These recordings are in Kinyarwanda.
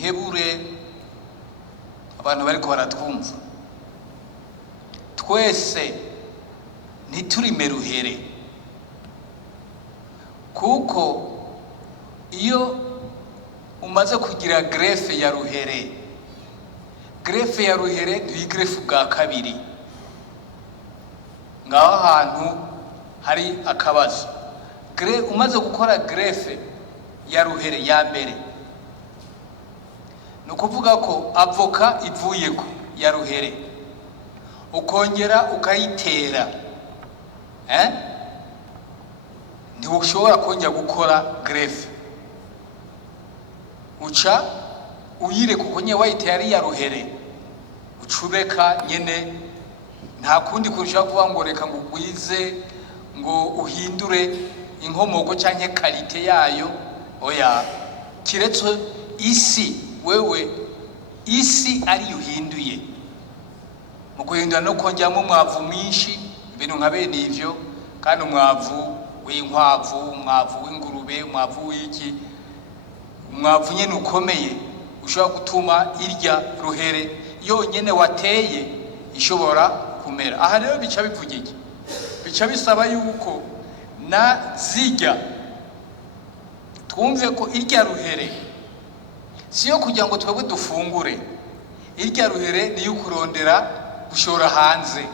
nkebure abantu bariko baratwumva twese ntiturime ruhere, kuko iyo umaze kugira grefe ya ruhere, grefe ya ruhere ntuyigrefe bwa kabiri. Ngaho ahantu hari akabazo. Umaze gukora grefe ya ruhere ya mbere, ni ukuvuga ko avoka ivuyeko ya ruhere ukongera ukayitera, ntiushobora kongera gukora grefe. Uca uyireka uko nye wayitera ari ya ruhere, ucureka nyene, nta kundi kurusha kuvuga ngo reka ngo ugwize ngo uhindure inkomoko canke kalite yayo. Oya, kiretse isi, wewe isi ari yuhinduye mu guhindura no kongeramo umwavu mwinshi, ibintu nka bene ivyo. Kandi umwavu w'inkwavu, umwavu w'ingurube, umwavu w'iki, umwavu nyene ukomeye ushobora gutuma irya ruhere yonyene wateye ishobora kumera. Aha rero bica bivuga iki? Bica bisaba yuko na zirya twumve ko irya ruhere siyo kugira ngo twebwe dufungure. Irya ruhere niyo kurondera gushora hanze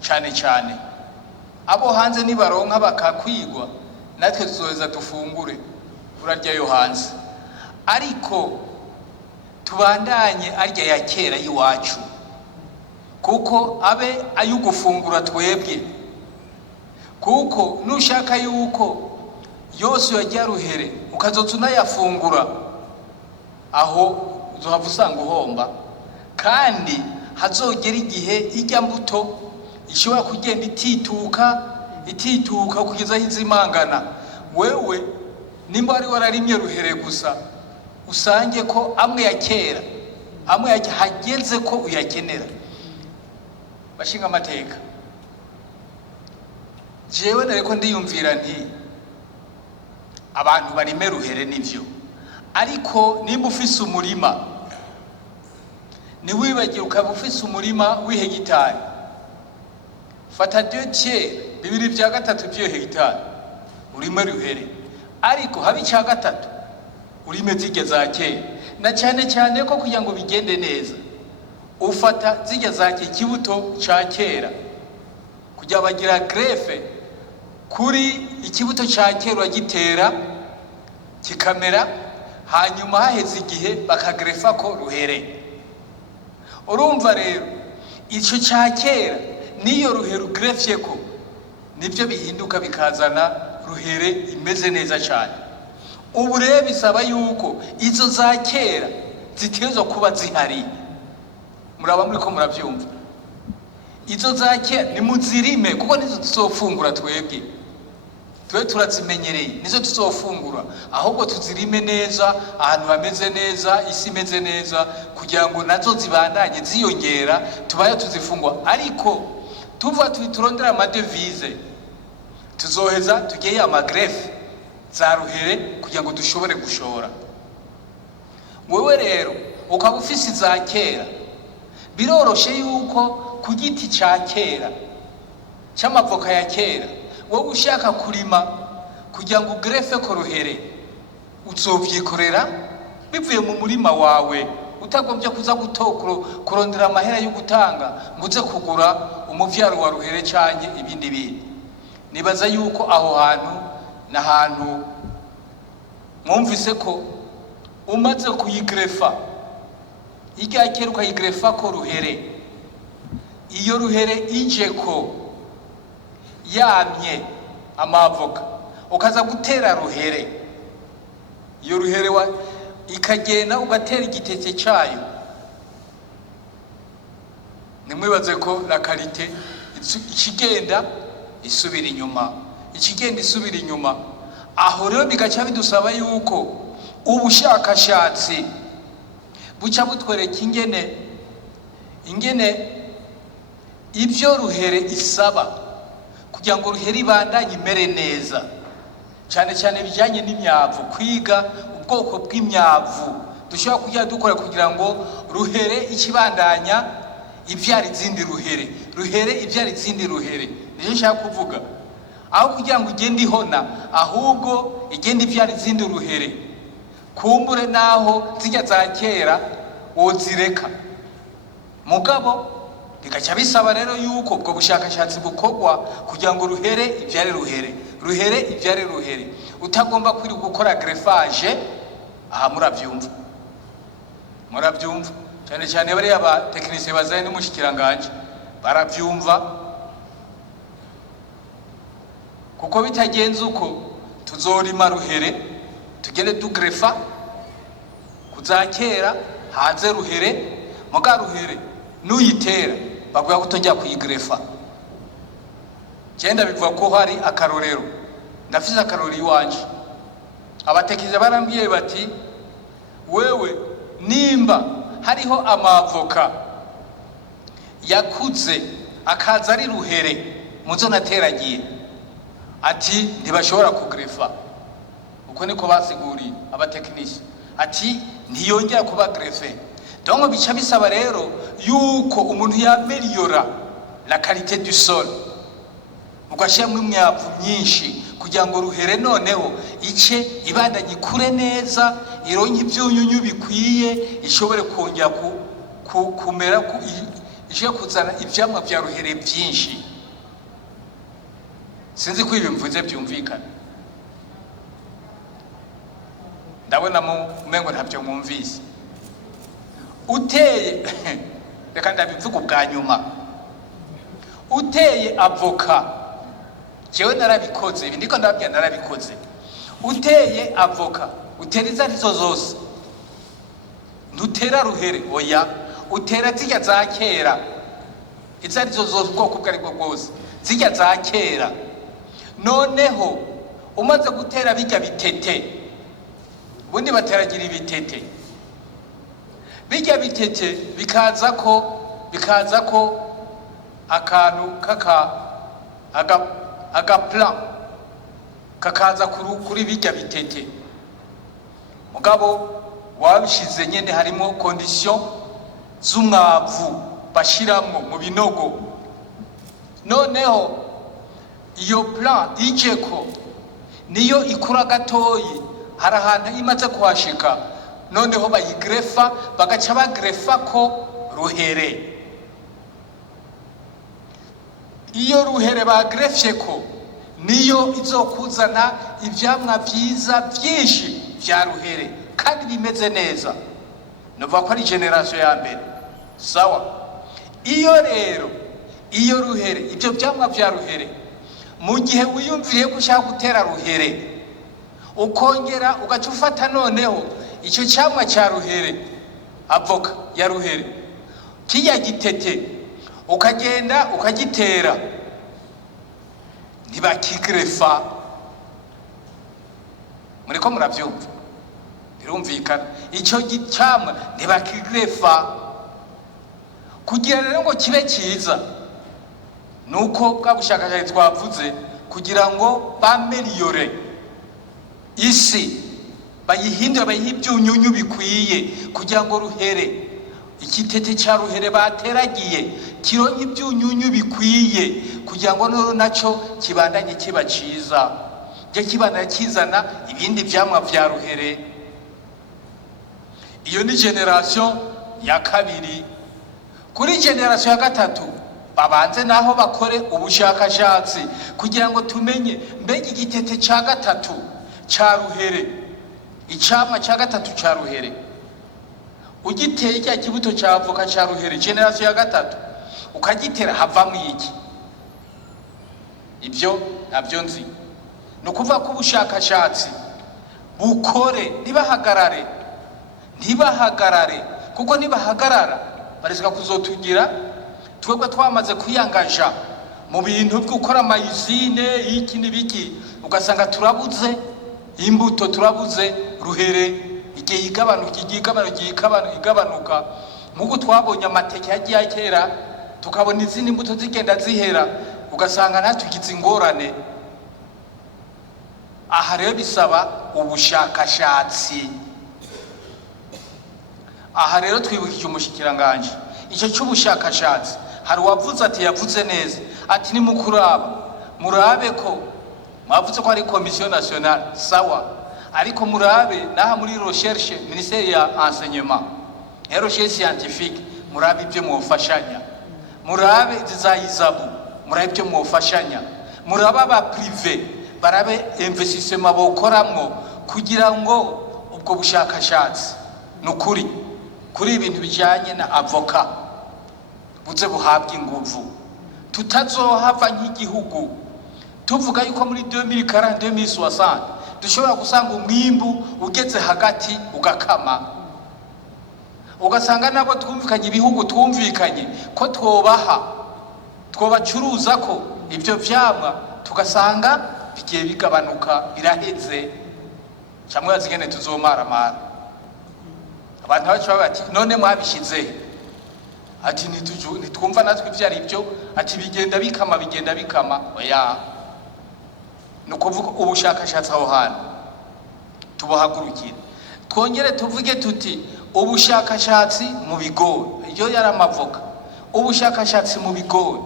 cyane cyane. Abo hanze nibaronka bakakwigwa, natwe tuzoheza dufungure urarya yo hanze. Ariko tubandanye arya ya kera yiwacu, kuko abe ayugufungura twebwe. Kuko nushaka yuko yose yajya ruhere ukazoza unayafungura, aho uzohava usanga uhomba. Kandi hazogera igihe ijya mbuto ishobora kugenda itituka kugeza izimangana. Wewe nimba ari wararimye ruhere gusa, usange ko amwe ya kera amwe hageze ko uyakenera. Bashinga amateka, jewe nareko ndiyumvira nti abantu barime ruhere nivyo, ariko nimba ufise umurima, niwibagire ukaba ufise umurima w'ihegitari, fata 2 tiers, 2/3 by'iyo hegitari urime ruhere. Ariko habi 1/3 urime zirya za kera, na cyane cyane ko kugira ngo bigende neza ufata zirya za kibuto ca kera, kugira bagira grefe kuri ikibuto ca kera uragitera kikamera, hanyuma haheze igihe bakagrefa ko ruhere. Urumva rero ico ca kera niyo ruhere ugrefye ko nivyo bihinduka bikazana ruhere imeze neza cyane. Ubu rero bisaba yuko izo za kera zitezo kuba zihari. Muraba muri ko muravyumva, izo za kera ni muzirime, kuko nizo tuzofungura twebwe. Twe turazimenyereye, nizo tuzofungura. Ahubwo tuzirime neza, ahantu hameze neza, isi imeze neza, kugira ngo nazo zibandanye ziyongera, tubaye tuzifungwa. Ariko tuva turondera amadevize, tuzoheza tugeye amagrefe za ruhere kugira ngo dushobore gushora. Wewe rero ukaba ufise za kera, biroroshe yuko ku giti ca kera c'amavoka ya kera wowe ushaka kurima kugira ngo grefe ko ruhere, uzovyikorera bivuye mu murima wawe, utagombye kuza kurondera amahera yo gutanga ngo uze kugura umuvyaro wa ruhere canke ibindi bintu. Nibaza yuko aho hantu n'ahantu mwumvise ko umaze kuyigrefa irya kera ukayigrefa ko ruhere, iyo ruhere ije ko yamye amavoka ukaza gutera ruhere, iyo ruhere ikagenda ugatera igiteke cyayo, nimwibaze ko la kalite ikigenda isubira inyuma, ikigenda isubira inyuma. Aho rero bigaca bidusaba yuko ubushakashatsi buca butwereka ingene ibyo ruhere isaba kugira ngo ruhere ibandanye imere neza, cyane cyane bijyanye n'imyavu, kwiga ubwoko bw'imyavu dushobora kujya dukora kugira ngo ruhere ikibandanya ivyara izindi ruhere ivyara izindi ruhere. Niyo nshaka kuvuga, aho kugira ngo igende ihona ahubwo igende ivyara izindi ruhere. Kumbure naho zijya za kera wozireka, mugabo bigaca bisaba rero yuko ubwo bushakashatsi bukorwa kugira ngo ruhere ivyare ruhere. Utagomba kwiri gukora greffage. Aha muravyumva cyane cyane bari aba technicien bazanye n'umushikiranganje baravyumva, kuko bitagenze uko tuzorima ruhere tugende dugrefa kuzakera hanze ruhere, muga ruhere nuyitera baguya kutojya kuyigrefa. Cyenda bivuga ko hari akarorero, ndafise akarorero iwanje. Abatekize barambwiye bati wewe nimba hariho amavoka yakuze akaza ari ruhere muzo nateragiye, ati ntibashobora kugrefa. Uko niko basiguriye abatekinisi, ati ntiyongera kuba grefe. Donc bica bisaba rero yuko umuntu yameliora la qualité du sol, ugashyiramo imyavu myinshi kugira ngo ruhere noneho ice ibandanye kure neza, ironke ibyunyunyu bikwiye, ishobore kongera kumera ije kuzana ivyamwa vya ruhere byinshi. Sinzi ko ibimvuze byumvikana, ndabona umengo ntabyo mwumvise. Uteye reka ndabivuga ubwa nyuma, uteye avoka, jewe narabikoze, ibi ndiko ndababwira narabikoze. Uteye avoka utera izo arizo zose, ntutera ruhere, oya utera zijya za kera, izo arizo zose ubwoko bwo aribwo bwose, zijya za kera. Noneho umaze gutera bijya bitete, ubundi bateragira ibitete, bijya bitete bikaza ko akantu agaplan kakaza kuri bijya bitete, mugabo wabishize nyene harimo condition z'umwavu bashiramwo mu binogo. Noneho iyo plan ijeko niyo ikura gatoyi, hari ahantu imaze kuhashika, noneho bayigrefa, bagaca bagrefa ko ruhere. Iyo ruhere bagrefye ko niyo izokuzana ivyamwa vyiza vyinshi vya ruhere kandi bimeze neza. Nova ko ari generation ya mbere, sawa. Iyo ruhere, ibyo vyamwa vya ruhere, mu gihe wiyumviriye gushaka gutera ruhere, ukongera ugaca ufata noneho icyo cyamwa cya ruhere, avoka ya ruhere, kijya gitete, ukagenda ukagitera, ntibakigrefa. Muriko muravyumva? Birumvikana, icyo cyamwa ntibakigrefa. Kugira rero ngo kibe cyiza, nuko bwa bushakashatsi twavuze, kugira ngo bameliore isi, bayihindura bayiha ibyunyunyu bikwiye, kugira ngo ruhere, igitete cya ruhere bateragiye kironke ibyunyunyu bikwiye, kugira ngo nacyo kibandanye kiba cyiza, je kibandanye kizana ibindi vyamwa vya ruhere. Iyo ni generation ya kabiri. Kuri generation ya gatatu babanze naho bakore ubushakashatsi kugira ngo tumenye mbega igitete cya gatatu cya ruhere, icamwa cya gatatu cya ruhere, ugiteye cya kibuto cya avoka cya ruhere generation ya gatatu, ukagitera havamo iki? Ibyo nabyo nzi. Nukuva ko ubushakashatsi bukore, ntibahagarare, kuko nibahagarara barizwa kuzotugira twebwe twamaze kwiyangaja mu bintu byo gukora amayizine iki n'ibiki, ugasanga turabuze imbuto, turabuze ruhere, igihe igabanuka. Nk'uko twabonye amateke yagiye kera, tukabona izindi imbuto zigenda zihera, ugasanga natugize ingorane. Aha rero bisaba ubushakashatsi. aha rero twibukije umushikiranganje icyo cy'ubushakashatsi hari uwavuze ati yavuze neza ati ni murabe ko mwavuze ko ari komisiyo nationale sawa ariko murabe naha muri recherche ministère ya enseignement et recherche scientifique murabe ibyo mwofashanya murabe zizayizabu murabe ibyo mwofashanya murabe aba privé barabe investissement bokoramwo kugira ngo ubwo bushakashatsi nukuri kuri ibintu bijanye na avoka buze buhabwa inguvu tutazohava nk'igihugu tuvuga yuko muri 2040 2060 dushobora gusanga umwimbu ugeze hagati ugakama ugasanga nabo twumvikanye ibihugu twumvikanye ko twobacuruza ko ibyo vyamwa tugasanga bigiye bigabanuka biraheze cyangwa yazigene tuzomaramara abantu bacu bati none mwabishize ati nitwumva natwe ivyari byo ati bigenda bikama oya nukuvuga ubushakashatsi aho hano tubuhagurukira twongere tuvuge tuti ubushakashatsi mu bigori iyo yari amavoka ubushakashatsi mu bigori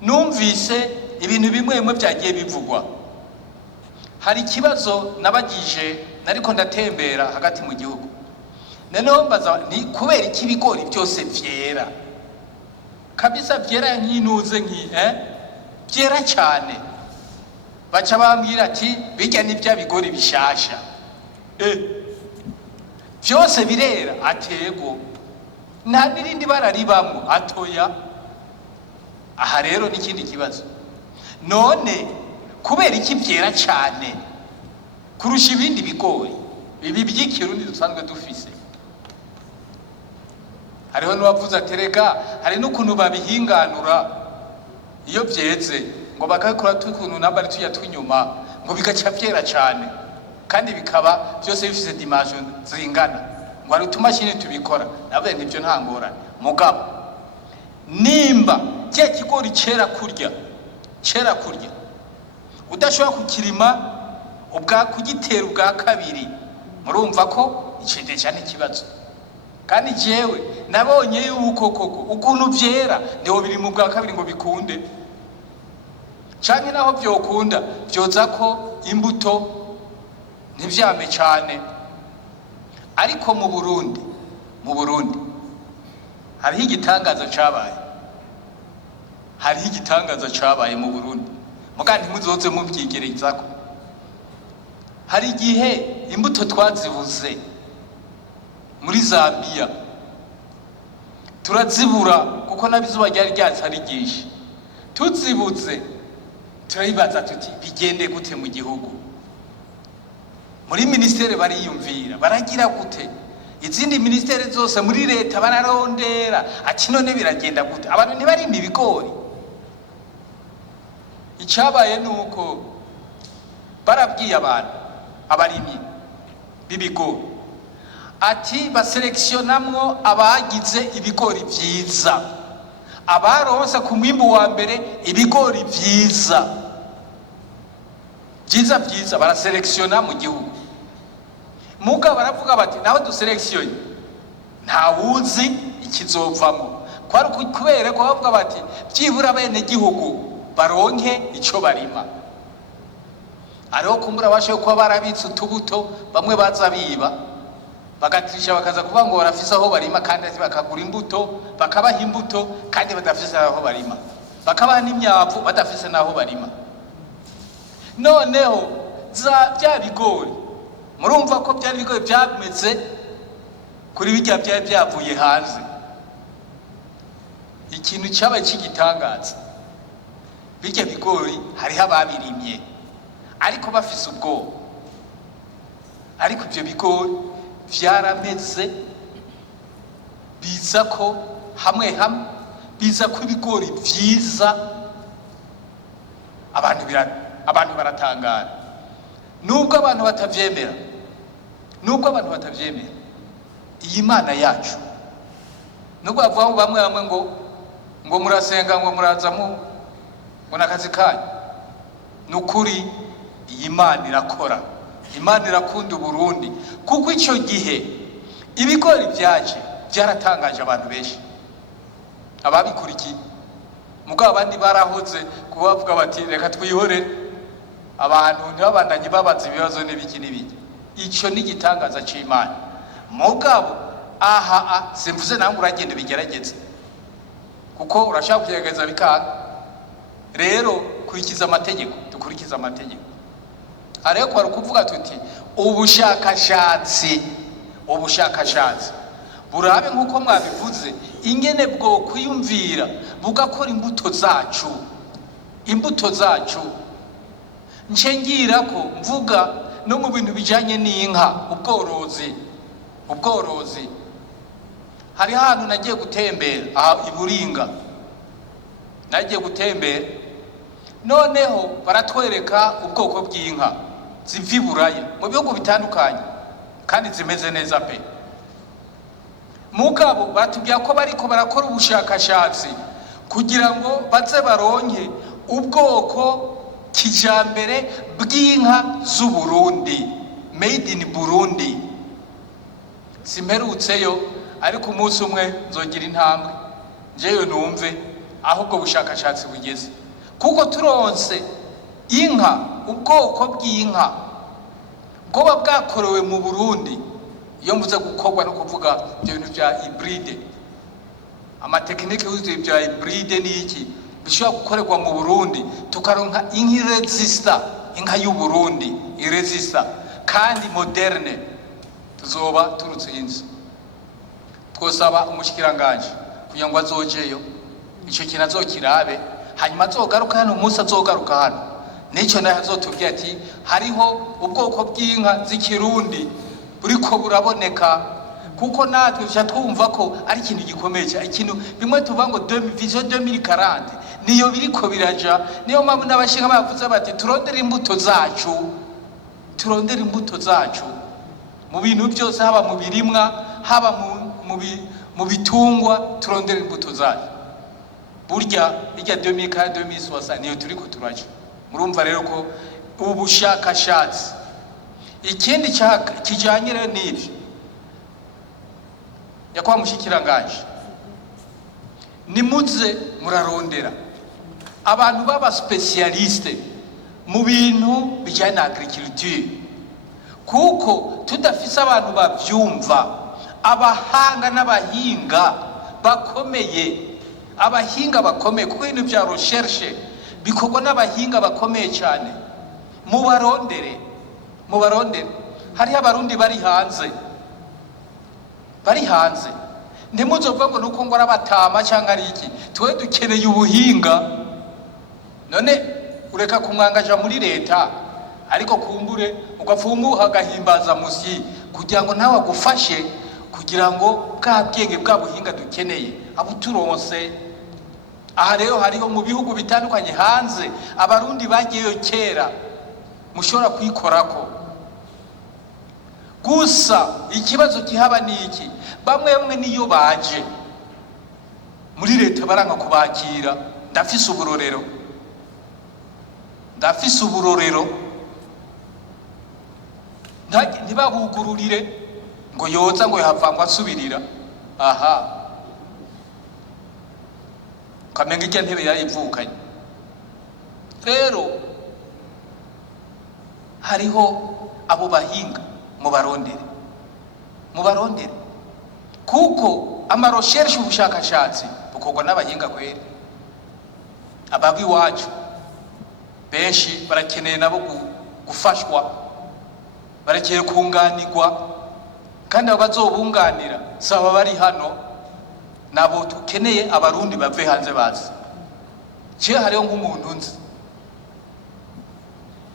numvise ibintu bimwe byagiye bivugwa hari ikibazo nabagije nariko ndatembera hagati mu gihugu noneho mbaza ni kubera iki ibigori byose vyera kabisa vyera nk'inuze vyera cyane baca bambwira ati bijya n'ibya bigori bishasha byose birera atego nta nirindi bararibamwo atoya aha rero n'ikindi kibazo none kubera iki vyera cyane kurusha ibindi bigori ibi by'ikirundi dusanzwe dufise hariho n'uwavuze atereka hari n'ukuntu babihinganura iyo byeze ngo bakakora tukuntu nambari tuya twinyuma ngo bigaca vyera cyane kandi bikaba byose bifise dimension zingana ngo ari utumashini tubikora nabe nivyo ntangorane mugabo nimba cye kigori cera kurya udashobora kukirima ubwa kugitera ubwa kabiri murumva ko icende cyane kibazo kandi jewe nabonye yuko koko ukuntu vyera ndeho biri mu bwa kabiri ngo bikunde canke naho vyokunda vyoza ko imbuto ntivyame cyane ariko mu Burundi hariho igitangaza cabaye mu Burundi muga ntimuzoze mubyigerezako hari igihe imbuto twazibuze muri Zambia turazibura kuko nabizuba ryari ryatari ryinshi tuzibuze turayibaza tuti bigende gute mu gihugu muri ministere bariyumvira baragira gute izindi ministere zose muri leta bararondera ati none biragenda gute abantu ntibarimba ibigori icabaye nuko barabwiye abantu abarimyi b'ibigori ati baseleksionamwo abagize ibigori vyiza abaronse ku mwimbu wa mbere ibigori vyiza baraselektiona mu gihugu muga baravuga bati naho duselektione nta wuzi ikizovamo kwari kubera ko bavuga bati byibura bene gihugu baronke ico barima ariho kumbura bashe kuba barabitse utubuto bamwe baza biba bagatirisha bakaza kuvuga ngo barafise aho barima kandi bakagura imbuto bakabaha imbuto kandi badafise aho barima bakabaha n'imyavu badafise naho barima noneho bya bigori murumva ko byari bigori byameze kuri bijya byari byavuye hanze ikintu cyabaye cy'igitangaza bijya bigori hariho ababirimye ariko bafise ubwoba ariko ibyo bigori vyarameze biza ko hamwe biza ko ibigori vyiza abantu baratangara nubwo abantu batavyemera iyi Mana yacu nubwo bavuga bamwe ngo murasenga ngo muraza ngo nakazi kanyu nukuri iyi Mana irakora Imana irakunda Burundi kuko icyo gihe ibigori byaje byaratangaje abantu benshi ababikurikiye mugabo abandi barahoze kubavuga bati reka twihore abantu ntibabandanye babaza ibibazo n'ibiki n'ibiki. Icyo ni igitangaza cy'Imana. Mugabo aha simvuze namwe uragenda bigerageze kuko urashaka kugerageza bikanga. Rero kurikiza amategeko, dukurikiza amategeko. Ariko kwari kuvuga tuti ubushakashatsi burabe nkuko mwabivuze ingene bwo kwiyumvira bugakora imbuto zacu nshengira ko mvuga no mu bintu bijanye n'inka ubworozi hari hantu nagiye gutembera aha iburinga nagiye gutembera noneho baratwereka ubwoko bw'inka zivi Buraya mu bihugu bitandukanye kandi zimeze neza pe. Mugabo batubwira ko bariko barakora ubushakashatsi kugira ngo baze baronke ubwoko kijambere bw'inka z'u Burundi, made in Burundi. Simperutseyo ariko umunsi umwe nzogira intambwe njeyo numve aho ubwo bushakashatsi bugeze kuko turonse inka ubwoko bw'inka bwoba bwakorewe mu Burundi. Iyo mvuze gukorwa no kuvuga ibyo bintu bya hybride, amatekinike y'uzuye bya hybride ni iki bishobora gukorerwa mu Burundi tukaronka inka resista, inka y'u Burundi iresista kandi moderne, tuzoba turutse inzi. Twosaba umushikiranganje kugira ngo azojeyo icyo kintu azokirabe hanyuma azogaruka hano umunsi azogaruka hano n'icyo nayo azotubwira ati hariho ubwoko bw'inka z'ikirundi buriko buraboneka kuko natwe twumva ko ari ikintu gikomeye cyane, ikintu bimwe tuvuga ngo vision 2040 niyo biriko biraja. Niyo mpamvu n'abashinga bavuze bati turondera imbuto zacu mu bintu byose, haba mu birimwa haba mu bitungwa, turondera imbuto zacu. Burya irya 2040 niyo turiko turaja. Murumva rero ko ubushakashatsi ikindi kijanye rero n'ivyo yakwa mushikiranganje nimuze murarondera abantu baba specialiste mu bintu bijanye na agriculture kuko tudafise abantu bavyumva, abahanga n'abahinga bakomeye, kuko ibintu bya recherche bikorwa n'abahinga bakomeye cyane. Mubarondere hari abarundi bari hanze ntimuzovuga ngo nuko ngo arabatama cyangwa ari iki. Twe dukeneye ubuhinga. None ureka kumwangaja muri leta ariko kumbure ugafumuha agahimbaza musi kugira ngo nawe agufashe kugira ngo bwa bwenge bwa buhinga dukeneye abuturonse. Aha rero hariho mu bihugu bitandukanye hanze abarundi bagiyeyo kera, mushobora kwikorako. Gusa ikibazo kihaba ni iki, bamwe niyo baje muri leta baranga kubakira. Ndafise uburorero ntibabugururire ngo yoza ngo yahavangwa asubirira. Aha kamenga ijya ntebe yarivukanye. Rero hariho abo bahinga mubarondere kuko amarecherche ubushakashatsi bukorwa n'abahinga kweri. Ababi wacu benshi barakeneye nabo gufashwa, barakeneye kunganirwa, kandi abazobunganira saba bari hano nabo tukeneye. Abarundi bave hanze bazi.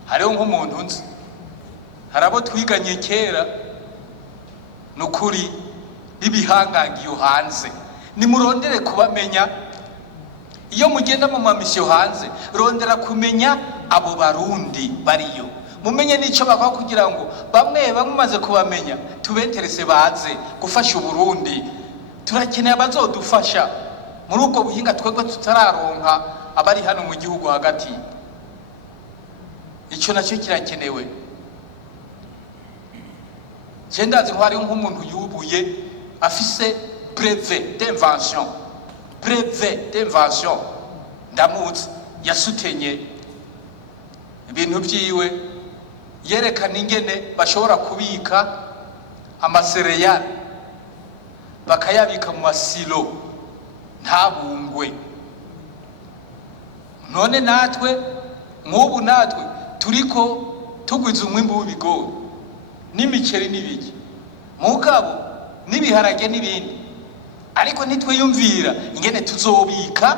Hariho nk'umuntu nzi harabo twiganye kera nukuri bibihangangiyo hanze. Nimurondere kubamenya. Iyo mugenda mu mamisyo hanze rondera kumenya abo barundi bariyo, mumenye nico bakwa kugira ngo bamwe maze kubamenya tubenterese baze gufasha Uburundi. Turakeneye abazodufasha muri ubwo buhinga twebwe tutararonka abari hano mu gihugu hagati. Ico nacyo kirakenewe. je ndazi ko hari nk'umuntu yubuye afise brevet d'invention ndamuzi yasutenye ibintu byiwe yerekana ingene bashobora kubika amasereyali bakayabika mu masilo ntabungwe. None natwe nk'ubu natwe turiko tugwiza umwimbu w'ibigori n'imiceri n'ibiki mugabo n'ibiharage n'ibindi, ariko nitwiyumvira ingene tuzobika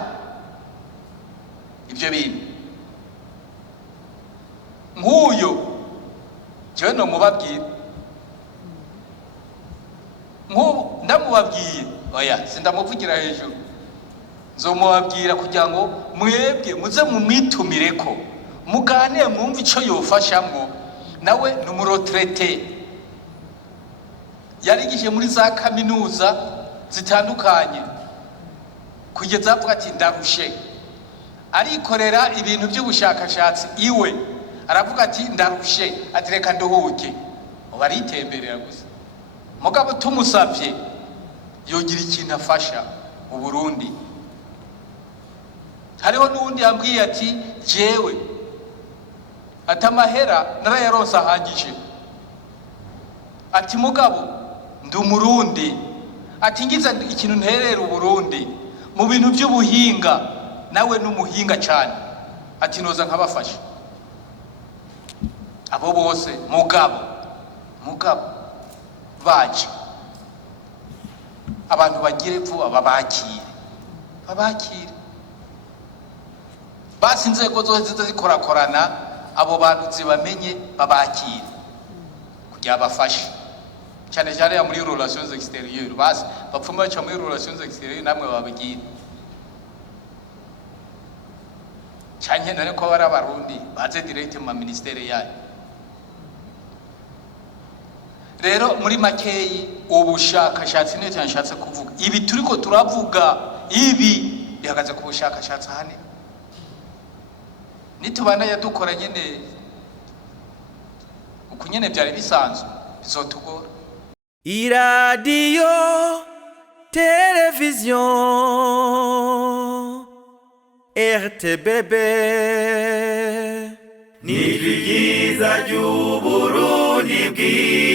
ibyo bintu. Nk'uyo jewe no mubabwira nk'ubu ndamubabwiye oya sindamuvugira hejuru, nzomubabwira kugira ngo mwebwe muze mumwitumireko muganire mwumva ico yofashamwo. Nawe n'umuretraité yarigije muri za kaminuza zitandukanye kugeza avuga ati ndarushe, arikorera ibintu by'ubushakashatsi iwe aravuga ati ndarushe, ati reka nduhuke. Baritemberera gusa mugabo tumusavye yogira ikintu afasha mu Burundi. Hariho n'undi yambwiye ati jewe ati amahera narayaronse ahagije, ati mugabo ndi Umurundi, ati ngiza ikintu nterera Uburundi mu bintu by'ubuhinga, nawe n'umuhinga cyane, ati noza nkabafasha abo bose. Mugabo baje abantu bagire vuba babakire basi inzego zose zikorakorana abo bantu zibamenye babakire kugira bafashe cyane cyane muri relations extérieures. Basi bapfuma cyo muri relations extérieures namwe babigire cyane none ko bari abarundi baze direct mu ministere yayo. Rero muri makeyi ubushakashatsi n'icyo nshatse kuvuga ibi turiko turavuga ibi bihagaze ku bushakashatsi hane nitubana yadukora nyene ukunyene byari bisanzwe bizotugora. Iradiyo televiziyo RTBB ni byiza by'Uburundi bwiza.